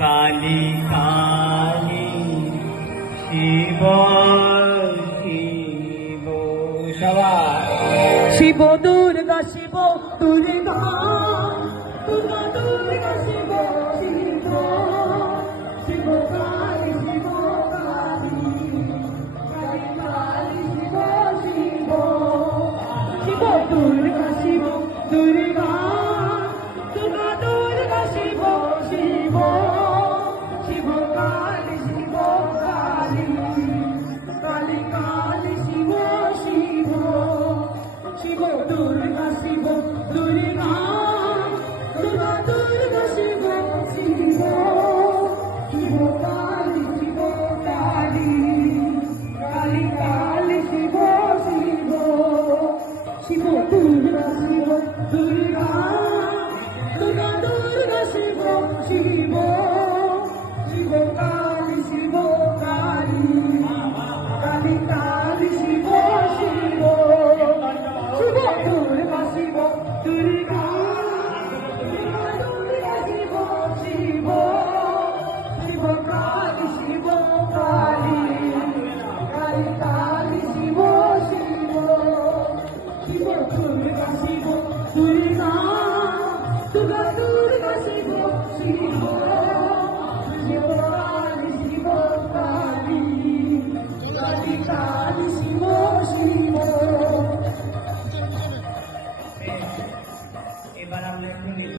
কালী কালী শিব শিব সবাই। শিব দুর্গা শিব দুর্গা। দুর্গা শিব দুর্গা দুর্গা দুর্গা শিব শিব শিব কালী শিব কালী কালী কালী, শিব শিব শিব দুর্গা Sibo. এবার আমরা একটু